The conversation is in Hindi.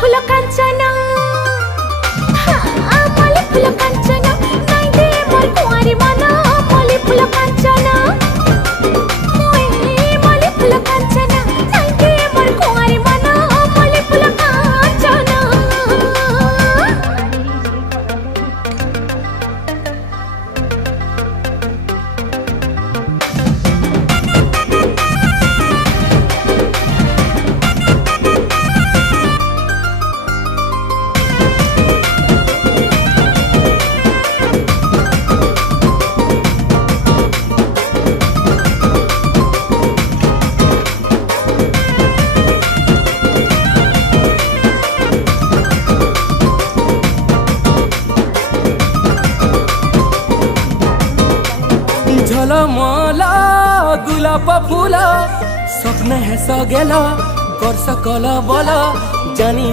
फूल कांचना मल्ली फूल कांचना नाई दे मोर कुआरी मना मल्ली फूल कांचना मल्ली फूल कांचना नाई दे मोर कुआरी मना मल्ली फूल कांचना। झलमला गुलाब फूल स्वप्न है सगेला कर सकल बल जानी।